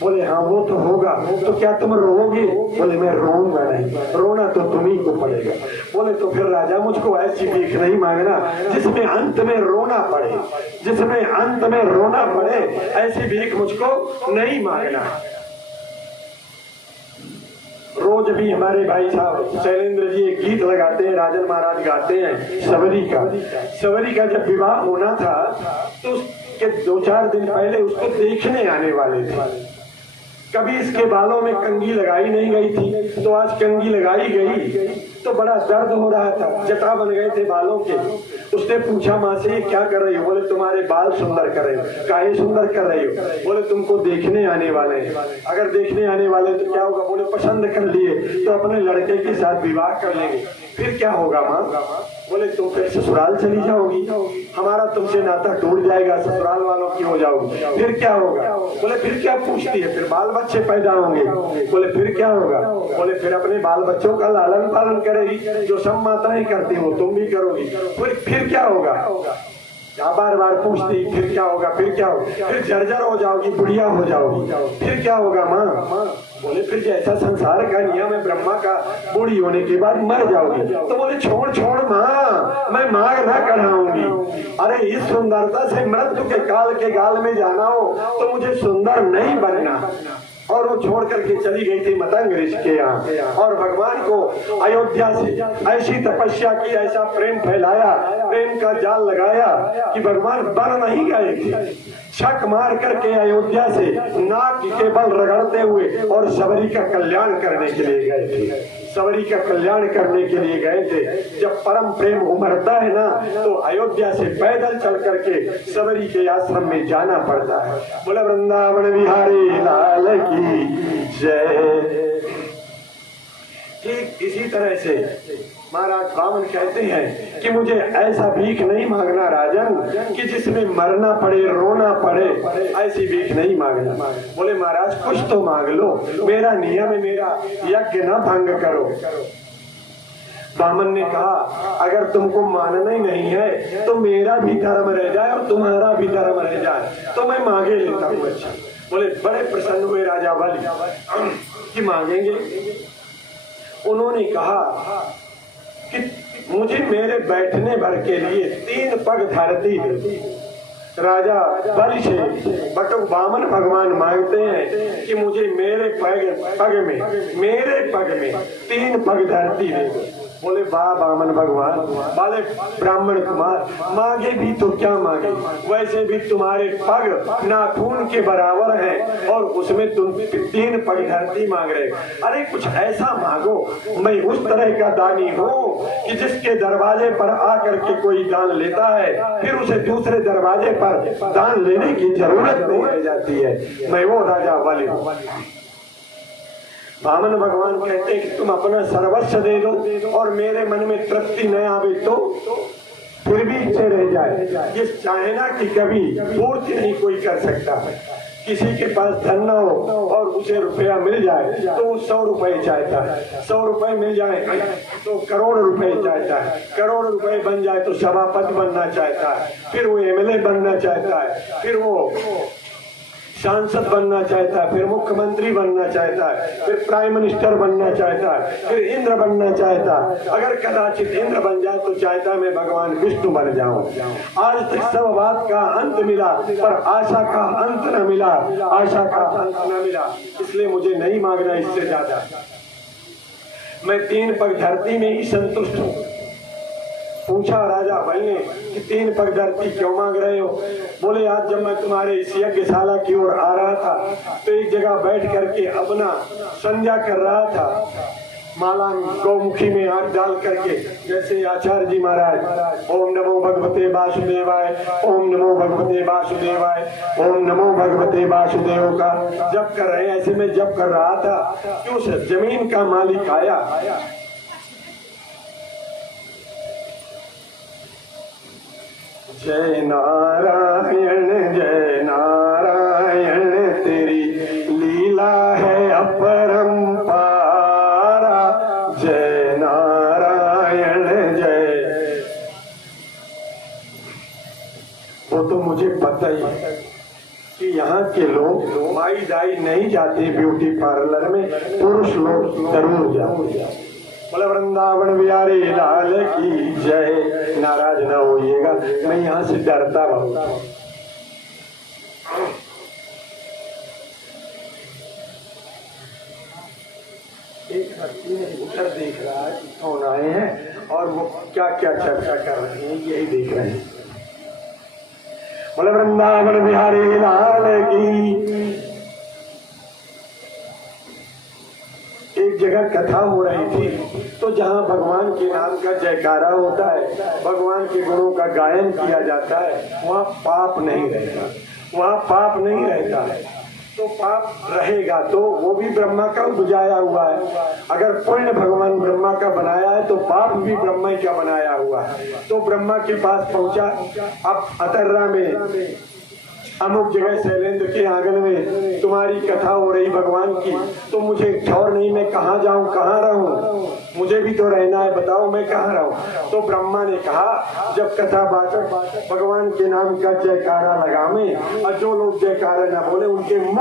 बोले हाँ वो तो होगा, तो क्या तुम रोओगे? बोले मैं रोऊंगा नहीं, रोना तो तुम्ही को पड़ेगा। बोले तो फिर राजा मुझको ऐसी भीख नहीं मांगना जिसमें अंत में रोना पड़े, जिसमें अंत में रोना पड़े, ऐसी भीख मुझको नहीं मांगना। रोज भी हमारे भाई साहब शैलेंद्र जी एक गीत लगाते हैं, राजन महाराज गाते हैं सवरी का जब विवाह होना था तो उसके 2-4 दिन पहले उसको देखने आने वाले थे। कभी इसके बालों में कंघी लगाई नहीं गई थी, तो आज कंघी लगाई गई तो बड़ा दर्द हो रहा था, जटा बन गए थे बालों के। उसने पूछा माँ से ये क्या कर रही हो? बोले तुम्हारे बाल सुंदर कर रहे हो। काहे सुंदर कर रही हो? बोले तुमको देखने आने वाले हैं। अगर देखने आने वाले तो क्या होगा? बोले पसंद कर लिए तो अपने लड़के के साथ विवाह कर लेंगे। फिर क्या होगा माँ? बोले तुम फिर ससुराल चली जाओगी, हमारा तुमसे नाता टूट जाएगा, ससुराल वालों की हो जाओगी। फिर क्या होगा? बोले फिर क्या पूछती है? फिर बाल बच्चे पैदा होंगे। बोले फिर क्या होगा? बोले फिर अपने बाल बच्चों का लालन पालन करेगी, जो सब माताएं करती हो तुम भी करोगी। फिर क्या होगा? बार बार पूछती फिर क्या होगा, फिर क्या होगा? फिर जर्जर हो जाओगी, बुढ़िया हो जाओगी। फिर क्या होगा माँ? बोले फिर जैसा संसार का नियम है ब्रह्मा का, बूढ़ी होने के बाद मर जाओगी। तो बोले छोड़ माँ, मैं मांग ना कराऊंगी। अरे इस सुंदरता से मृत्यु के काल के गाल में जाना हो तो मुझे सुंदर नहीं बनना। और वो छोड़ करके चली गई थी मतंग ऋषि के यहाँ, और भगवान को अयोध्या से ऐसी तपस्या की, ऐसा प्रेम फैलाया, प्रेम का जाल लगाया कि भगवान बन नहीं गए थे। छक मार करके अयोध्या से नाक के बल रगड़ते हुए और सबरी का कल्याण करने के लिए गए थे। सबरी का कल्याण करने के लिए गए थे। जब परम प्रेम उमड़ता है ना तो अयोध्या से पैदल चल करके सबरी के आश्रम में जाना पड़ता है। बोला वृंदावन बिहारी लाल की जय। ठीक इसी तरह से महाराज वामन कहते हैं कि मुझे ऐसा भीख नहीं मांगना राजन कि जिसमें मरना पड़े, रोना पड़े, ऐसी भीख नहीं मांगना। बोले महाराज कुछ तो मांग लो, मेरा नियम है, मेरा यज्ञ न भंग करो। वामन ने कहा अगर तुमको मानना ही नहीं है तो मेरा भी धर्म रह जाए और तुम्हारा भी धर्म रह जाए तो मैं मांगे लेता हूँ। अच्छा। बोले बड़े प्रसन्न हुए राजा बलि कि मांगेंगे। उन्होंने कहा कि मुझे मेरे बैठने भर के लिए 3 पग धरती दे। राजा बलि से बटुक वामन भगवान मांगते हैं कि मुझे मेरे पग में 3 पग धरती दे। बोले वाह वामन भगवान, वाले ब्राह्मण कुमार मांगे भी तो क्या मांगे, वैसे भी तुम्हारे पग नाखून के बराबर हैं और उसमें तुम 3 पग धरती मांग रहे। अरे कुछ ऐसा मांगो, मैं उस तरह का दानी हूँ कि जिसके दरवाजे पर आकर के कोई दान लेता है फिर उसे दूसरे दरवाजे पर दान लेने की जरूरत नहीं रह जाती है। मैं वो राजा बलि हूँ। वामन भगवान कहते हैं कि तुम अपना सर्वस्व दे दो और मेरे मन में तृप्ति न आवे तो फिर भी इच्छा रह जाए। ये चाहे ना कि कभी पूर्ति नहीं कोई कर सकता। किसी के पास धन न हो और उसे रुपया मिल जाए तो वो 100 रुपए चाहता है, 100 रुपए मिल जाए तो करोड़ रुपए चाहता है, करोड़ रुपए बन जाए तो सभापति बनना चाहता है, फिर वो MLA बनना चाहता है, फिर वो सांसद बनना चाहता है, फिर मुख्यमंत्री बनना चाहता है, फिर प्राइम मिनिस्टर बनना चाहता है, फिर इंद्र बनना चाहता है। अगर कदाचित इंद्र बन जाए तो चाहता है मैं भगवान विष्णु बन जाऊं। आज तक सब बात का अंत मिला पर आशा का अंत न मिला, आशा का अंत न मिला। इसलिए मुझे नहीं मांगना इससे ज्यादा। मैं 3 पग धरती में ही संतुष्ट हूँ। पूछा राजा भाई ने कि 3 पग धरती क्यों मांग रहे हो? बोले आज जब मैं तुम्हारे इस यज्ञशाला की ओर आ रहा था तो एक जगह बैठ करके अपना संध्या कर रहा था, माला गौमुखी में हाथ डाल करके, जैसे आचार्य जी महाराज ओम नमो भगवते वासुदेवाय, ओम नमो भगवते वासुदेवाय, ओम नमो भगवते वासुदेव का जप कर रहे हैं। ऐसे में जप कर रहा था कि उस जमीन का मालिक आया। जय नारायण तेरी लीला है अपरंपारा। जय नारायण जय। वो तो मुझे पता ही है कि यहाँ के लोग माई दाई नहीं जाते ब्यूटी पार्लर में, पुरुष लोग जरूर जाते। बोले वृंदावन बिहारी लाल की जय। नाराज ना होइएगा, मैं यहाँ से डरता बहुत। एक व्यक्ति ने उधर देख रहा है, कौन आए हैं और वो क्या क्या चर्चा कर रहे हैं यही देख रहे हैं। बोले वृंदावन बिहारी लाल की। एक जगह कथा हो रही थी तो जहाँ भगवान के नाम का जयकारा होता है, भगवान के गुणों का गायन किया जाता है, वहाँ पाप नहीं रहता, वहाँ पाप नहीं रहता है। तो पाप रहेगा तो वो भी ब्रह्मा का बुझाया हुआ है। अगर पुण्य भगवान ब्रह्मा का बनाया है तो पाप भी ब्रह्मा का बनाया हुआ है। तो ब्रह्मा के पास पहुंचा। अब अतर्रा में अमुक जगह शैलेंद्र के आंगन में तुम्हारी कथा हो रही भगवान की, तो मुझे ठौर नहीं, मैं कहाँ जाऊं, कहाँ रहूं, मुझे भी तो रहना है, बताओ मैं कहाँ रहूं। तो ब्रह्मा ने कहा जब कथा वाचक भगवान के नाम का जयकारा लगावे और जो लोग जयकारा न बोले उनके